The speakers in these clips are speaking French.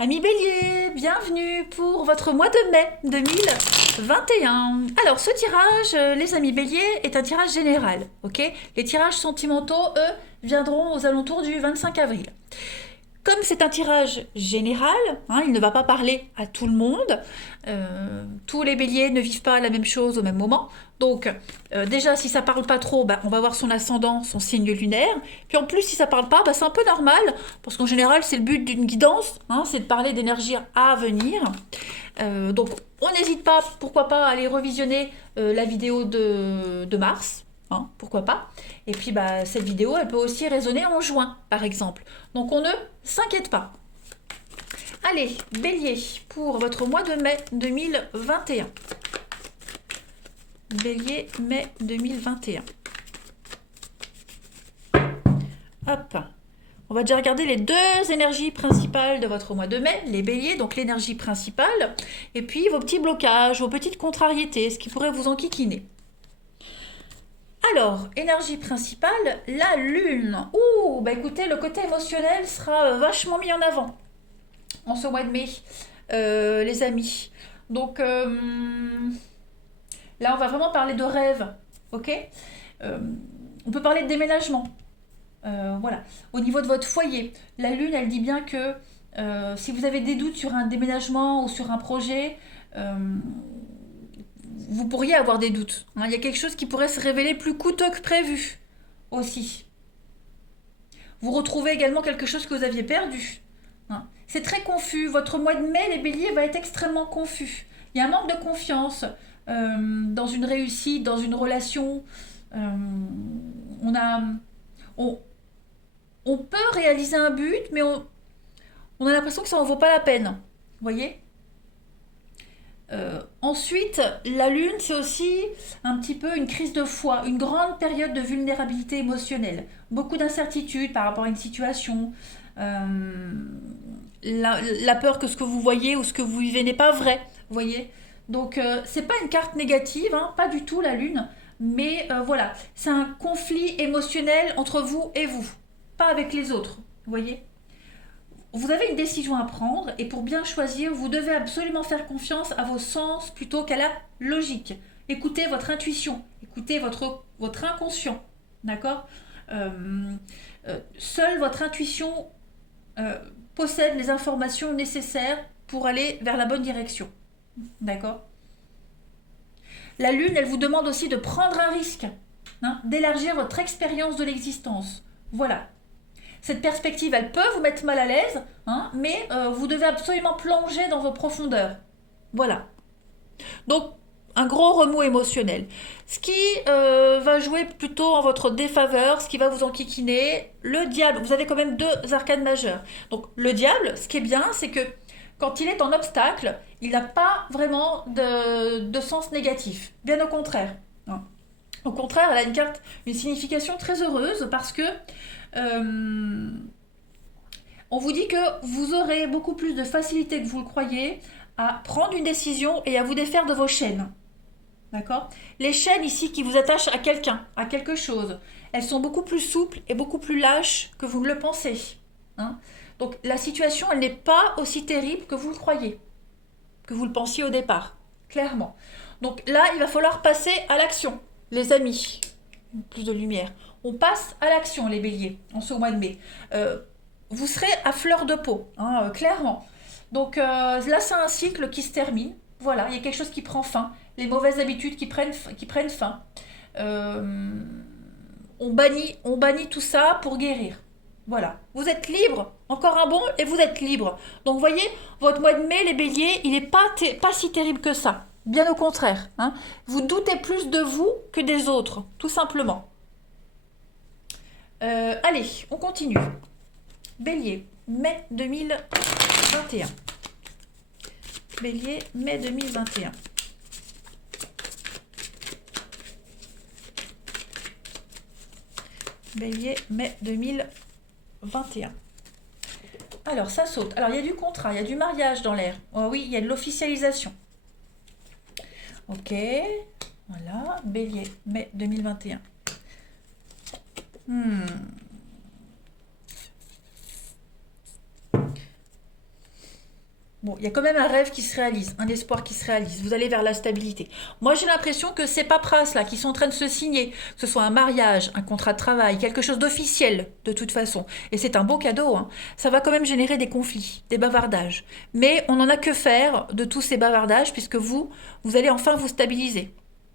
Amis Bélier, bienvenue pour votre mois de mai 2021. Alors ce tirage, les amis Bélier, est un tirage général, ok? Les tirages sentimentaux, eux, viendront aux alentours du 25 avril. Comme c'est un tirage général, hein, il ne va pas parler à tout le monde. Tous les béliers ne vivent pas la même chose au même moment. Donc, déjà, si ça parle pas trop, on va voir son ascendant, son signe lunaire. Puis en plus, si ça parle pas, c'est un peu normal, parce qu'en général, c'est le but d'une guidance, hein, c'est de parler d'énergie à venir. Donc, on n'hésite pas, pourquoi pas, à aller revisionner la vidéo de mars. Hein, pourquoi pas. Et puis cette vidéo, elle peut aussi résonner en juin, par exemple. Donc on ne s'inquiète pas. Allez, Bélier, pour votre mois de mai 2021. Bélier, mai 2021. Hop. On va déjà regarder les deux énergies principales de votre mois de mai, les béliers, donc l'énergie principale, et puis vos petits blocages, vos petites contrariétés, ce qui pourrait vous enquiquiner. Alors, énergie principale, la lune. Ouh, écoutez, le côté émotionnel sera vachement mis en avant en ce mois de mai, les amis. Donc, là, on va vraiment parler de rêve, ok? On peut parler de déménagement. Voilà. Au niveau de votre foyer, la lune, elle dit bien que si vous avez des doutes sur un déménagement ou sur un projet, vous pourriez avoir des doutes. Hein. Il y a quelque chose qui pourrait se révéler plus coûteux que prévu aussi. Vous retrouvez également quelque chose que vous aviez perdu. Hein. C'est très confus. Votre mois de mai, les béliers, va être extrêmement confus. Il y a un manque de confiance dans une réussite, dans une relation. On a... On peut réaliser un but, mais on a l'impression que ça n'en vaut pas la peine. Vous voyez ? Ensuite, la lune, c'est aussi un petit peu une crise de foi, une grande période de vulnérabilité émotionnelle. Beaucoup d'incertitudes par rapport à une situation. La peur que ce que vous voyez ou ce que vous vivez n'est pas vrai. Vous voyez ? Donc, c'est pas une carte négative, hein, pas du tout la lune. Mais voilà, c'est un conflit émotionnel entre vous et vous, pas avec les autres. Vous voyez ? Vous avez une décision à prendre et pour bien choisir, vous devez absolument faire confiance à vos sens plutôt qu'à la logique. Écoutez votre intuition, écoutez votre inconscient, d'accord. Seule votre intuition possède les informations nécessaires pour aller vers la bonne direction, d'accord. La lune, elle vous demande aussi de prendre un risque, hein, d'élargir votre expérience de l'existence. Voilà. Cette perspective, elle peut vous mettre mal à l'aise, hein, mais vous devez absolument plonger dans vos profondeurs. Voilà. Donc, un gros remous émotionnel. Ce qui va jouer plutôt en votre défaveur, ce qui va vous enquiquiner, le diable. Vous avez quand même deux arcanes majeures. Donc, le diable, ce qui est bien, c'est que quand il est en obstacle, il n'a pas vraiment de sens négatif. Bien au contraire. Hein. Au contraire, elle a une signification très heureuse parce que on vous dit que vous aurez beaucoup plus de facilité que vous le croyez à prendre une décision et à vous défaire de vos chaînes. D'accord ? Les chaînes ici qui vous attachent à quelqu'un, à quelque chose, elles sont beaucoup plus souples et beaucoup plus lâches que vous ne le pensez. Hein ? Donc la situation, elle n'est pas aussi terrible que vous le croyez, que vous le pensiez au départ, clairement. Donc là, il va falloir passer à l'action, les amis. Plus de lumière. On passe à l'action, les béliers, en ce mois de mai. Vous serez à fleur de peau, hein, clairement. Donc là, c'est un cycle qui se termine. Voilà, il y a quelque chose qui prend fin. Les mauvaises habitudes qui prennent fin. On bannit tout ça pour guérir. Voilà. Vous êtes libre. Encore un bon et vous êtes libre. Donc, vous voyez, votre mois de mai, les béliers, il n'est pas si terrible que ça. Bien au contraire. Hein. Vous doutez plus de vous que des autres, tout simplement. Allez, on continue. Bélier, mai 2021. Bélier, mai 2021. Bélier, mai 2021. Alors, ça saute. Alors, il y a du contrat, il y a du mariage dans l'air. Oh oui, il y a de l'officialisation. Ok, voilà. Bélier, mai 2021. Bon, il y a quand même un rêve qui se réalise, un espoir qui se réalise. Vous allez vers la stabilité. Moi, j'ai l'impression que ces paperasses là qui sont en train de se signer, que ce soit un mariage, un contrat de travail, quelque chose d'officiel de toute façon, et c'est un beau cadeau, hein, ça va quand même générer des conflits, des bavardages. Mais on n'en a que faire de tous ces bavardages puisque vous allez enfin vous stabiliser.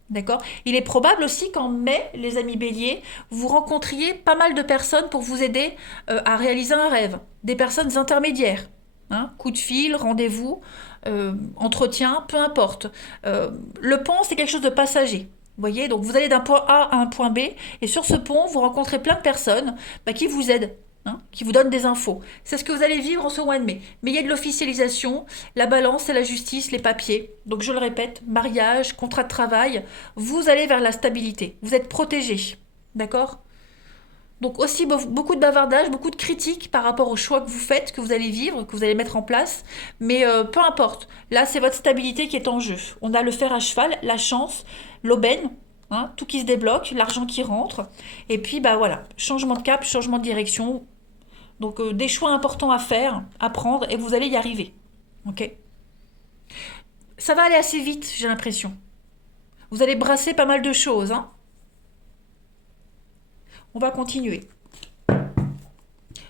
D'accord? Il est probable aussi qu'en mai, les amis béliers, vous rencontriez pas mal de personnes pour vous aider à réaliser un rêve. Des personnes intermédiaires. Hein, coup de fil, rendez-vous, entretien, peu importe. Le pont, c'est quelque chose de passager. Vous voyez, donc vous allez d'un point A à un point B, et sur ce pont, vous rencontrez plein de personnes qui vous aident, hein, qui vous donnent des infos. C'est ce que vous allez vivre en ce mois de mai. Mais il y a de l'officialisation, la balance, c'est la justice, les papiers. Donc je le répète, mariage, contrat de travail, vous allez vers la stabilité. Vous êtes protégé. D'accord? Donc aussi beaucoup de bavardage, beaucoup de critiques par rapport aux choix que vous faites, que vous allez vivre, que vous allez mettre en place. Mais peu importe. Là, c'est votre stabilité qui est en jeu. On a le fer à cheval, la chance, l'aubaine, hein, tout qui se débloque, l'argent qui rentre. Et puis, bah voilà, changement de cap, changement de direction. Donc des choix importants à faire, à prendre, et vous allez y arriver. Ok? Ça va aller assez vite, j'ai l'impression. Vous allez brasser pas mal de choses, hein. On va continuer.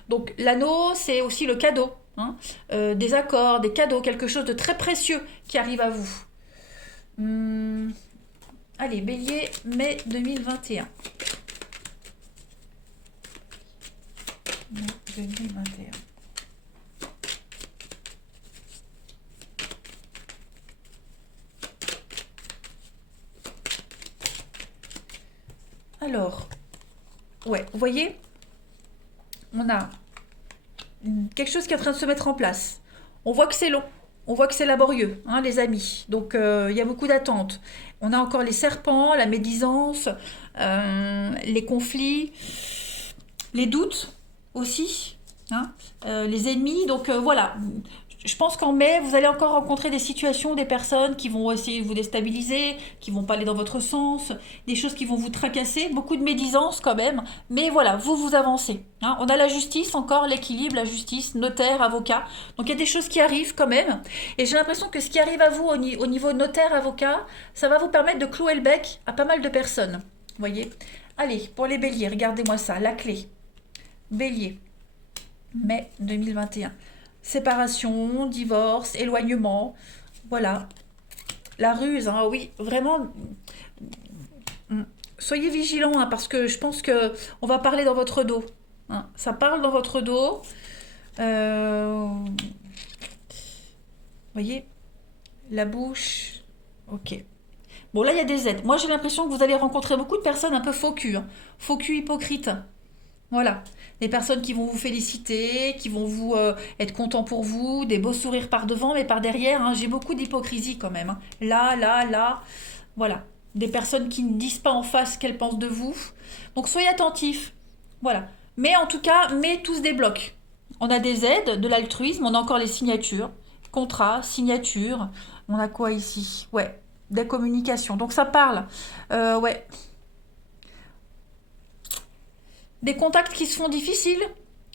Donc l'anneau, c'est aussi le cadeau. Hein, des accords, des cadeaux, quelque chose de très précieux qui arrive à vous. Allez, bélier, mai 2021. Mai 2021. Alors, ouais, vous voyez, on a quelque chose qui est en train de se mettre en place. On voit que c'est long, on voit que c'est laborieux, hein, les amis. Donc il y a beaucoup d'attentes. On a encore les serpents, la médisance, les conflits, les doutes aussi, hein, les ennemis. Donc voilà. Je pense qu'en mai, vous allez encore rencontrer des situations, des personnes qui vont essayer de vous déstabiliser, qui vont pas aller dans votre sens, des choses qui vont vous tracasser, beaucoup de médisance quand même, mais voilà, vous avancez. Hein. On a la justice encore, l'équilibre, la justice, notaire, avocat, donc il y a des choses qui arrivent quand même, et j'ai l'impression que ce qui arrive à vous au niveau notaire, avocat, ça va vous permettre de clouer le bec à pas mal de personnes, vous voyez. Allez, pour les béliers, regardez-moi ça, la clé. Bélier, mai 2021. Séparation, divorce, éloignement, voilà. La ruse, hein, oui, vraiment. Soyez vigilants, hein, parce que je pense que on va parler dans votre dos. Hein. Ça parle dans votre dos. Vous voyez, la bouche. Ok. Bon, là, il y a des aides. Moi, j'ai l'impression que vous allez rencontrer beaucoup de personnes un peu faux cul, hein. Faux cul hypocrites. Voilà, des personnes qui vont vous féliciter, qui vont vous être contents pour vous, des beaux sourires par devant, mais par derrière, hein, j'ai beaucoup d'hypocrisie quand même. Hein. Là, voilà. Des personnes qui ne disent pas en face ce qu'elles pensent de vous. Donc soyez attentifs. Voilà. Mais en tout cas, mais tout se débloque. On a des aides, de l'altruisme, on a encore les signatures, contrats, signatures. On a quoi ici? Ouais, des communications. Donc ça parle. Ouais, des contacts qui se font difficiles.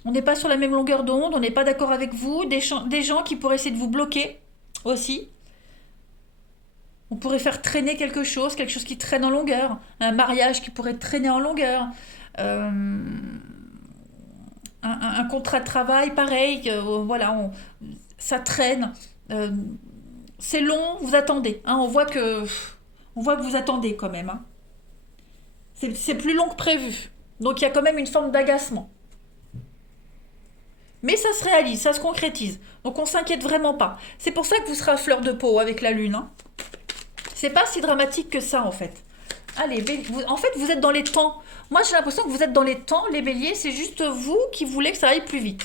On n'est pas sur la même longueur d'onde, on n'est pas d'accord avec vous. Des gens qui pourraient essayer de vous bloquer aussi. On pourrait faire traîner quelque chose qui traîne en longueur. Un mariage qui pourrait traîner en longueur. Un contrat de travail, pareil. Voilà, ça traîne. Euh, c'est long, vous attendez. Hein, on voit que vous attendez quand même. Hein. C'est plus long que prévu. Donc il y a quand même une forme d'agacement. Mais ça se réalise, ça se concrétise. Donc on s'inquiète vraiment pas. C'est pour ça que vous serez à fleur de peau avec la lune. Hein. C'est pas si dramatique que ça en fait. Allez, en fait vous êtes dans les temps. Moi j'ai l'impression que vous êtes dans les temps, les béliers. C'est juste vous qui voulez que ça aille plus vite.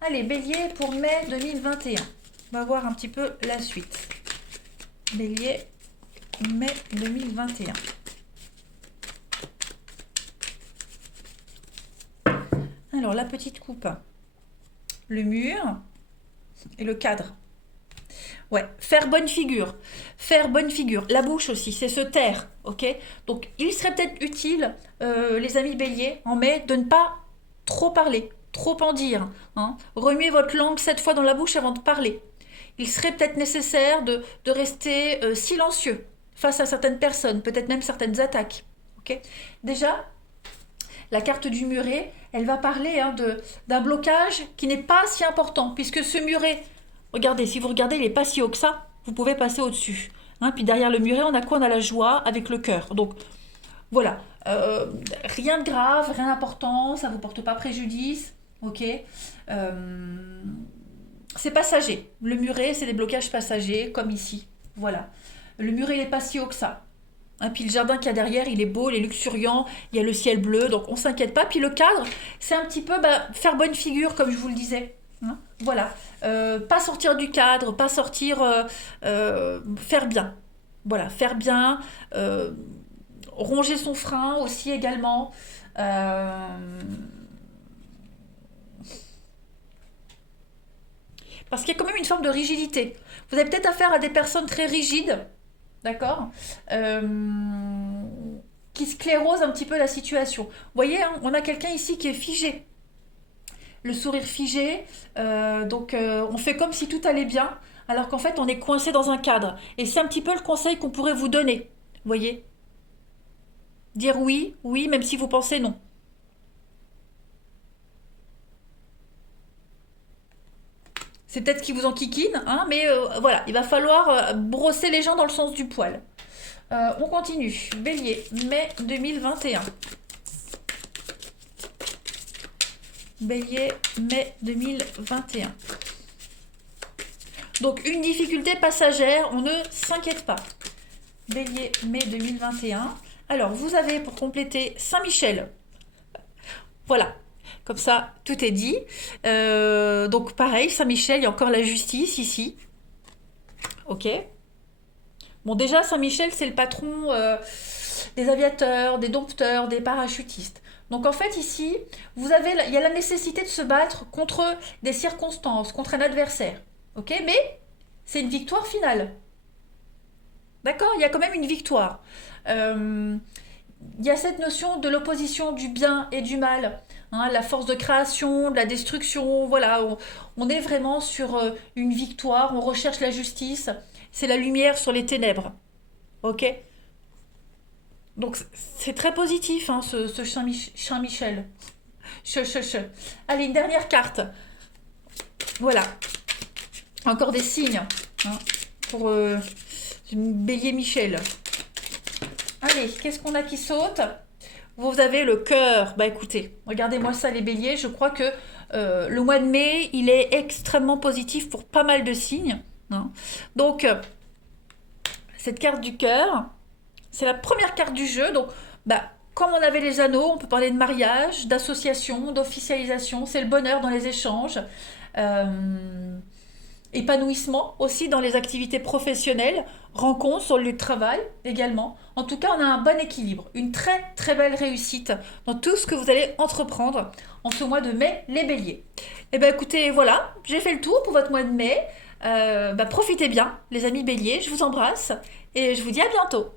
Allez, bélier pour mai 2021. On va voir un petit peu la suite. Bélier, mai 2021. Alors, la petite coupe, le mur et le cadre. Ouais, faire bonne figure. Faire bonne figure. La bouche aussi, c'est se taire, ok? Donc, il serait peut-être utile, les amis béliers, en mai, de ne pas trop parler. trop en dire. Hein. Remuez votre langue 7 fois dans la bouche avant de parler. Il serait peut-être nécessaire de rester silencieux face à certaines personnes, peut-être même certaines attaques. Okay. Déjà, la carte du muret, elle va parler d'un blocage qui n'est pas si important, puisque ce muret, regardez, si vous regardez, il n'est pas si haut que ça, vous pouvez passer au-dessus. Hein, puis derrière le muret, on a quoi? On a la joie avec le cœur. Donc voilà, rien de grave, rien d'important, ça ne vous porte pas préjudice, ok. C'est passager. Le muret, c'est des blocages passagers, comme ici. Voilà. Le muret, il n'est pas si haut que ça. Et puis le jardin qu'il y a derrière, il est beau, il est luxuriant, il y a le ciel bleu, donc on s'inquiète pas. Puis le cadre, c'est un petit peu faire bonne figure, comme je vous le disais. Hein, voilà. Pas sortir du cadre, pas sortir... faire bien. Voilà, faire bien. Ronger son frein aussi également. Parce qu'il y a quand même une forme de rigidité. Vous avez peut-être affaire à des personnes très rigides, d'accord, qui sclérosent un petit peu la situation. Vous voyez, hein, on a quelqu'un ici qui est figé. Le sourire figé, on fait comme si tout allait bien, alors qu'en fait on est coincé dans un cadre. Et c'est un petit peu le conseil qu'on pourrait vous donner, vous voyez. Dire oui, oui, même si vous pensez non. C'est peut-être qui vous enquiquine, hein, mais voilà, il va falloir brosser les gens dans le sens du poil. On continue. Bélier, mai 2021. Bélier, mai 2021. Donc, une difficulté passagère, on ne s'inquiète pas. Bélier, mai 2021. Alors, vous avez pour compléter Saint-Michel. Voilà. Comme ça, tout est dit. Donc pareil, Saint-Michel, il y a encore la justice ici. Ok. Bon, déjà, Saint-Michel, c'est le patron des aviateurs, des dompteurs, des parachutistes. Donc en fait, ici, il y a la nécessité de se battre contre des circonstances, contre un adversaire. Ok. Mais c'est une victoire finale. D'accord? Il y a quand même une victoire. Il y a cette notion de l'opposition du bien et du mal. Hein, la force de création, de la destruction, voilà, on est vraiment sur une victoire, on recherche la justice, c'est la lumière sur les ténèbres. Ok. Donc c'est très positif, hein, ce Saint-Michel. Allez, une dernière carte. Voilà. Encore des signes hein, pour Bélier Michel. Allez, qu'est-ce qu'on a qui saute? Vous avez le cœur. Bah écoutez, regardez-moi ça les béliers. Je crois que le mois de mai, il est extrêmement positif pour pas mal de signes. Hein. Donc, cette carte du cœur, c'est la première carte du jeu. Donc, comme on avait les anneaux, on peut parler de mariage, d'association, d'officialisation. C'est le bonheur dans les échanges. Épanouissement aussi dans les activités professionnelles, rencontres sur le lieu de travail également. En tout cas, on a un bon équilibre, une très très belle réussite dans tout ce que vous allez entreprendre en ce mois de mai, les béliers. Et bien écoutez, voilà, j'ai fait le tour pour votre mois de mai. Profitez bien, les amis béliers, je vous embrasse et je vous dis à bientôt.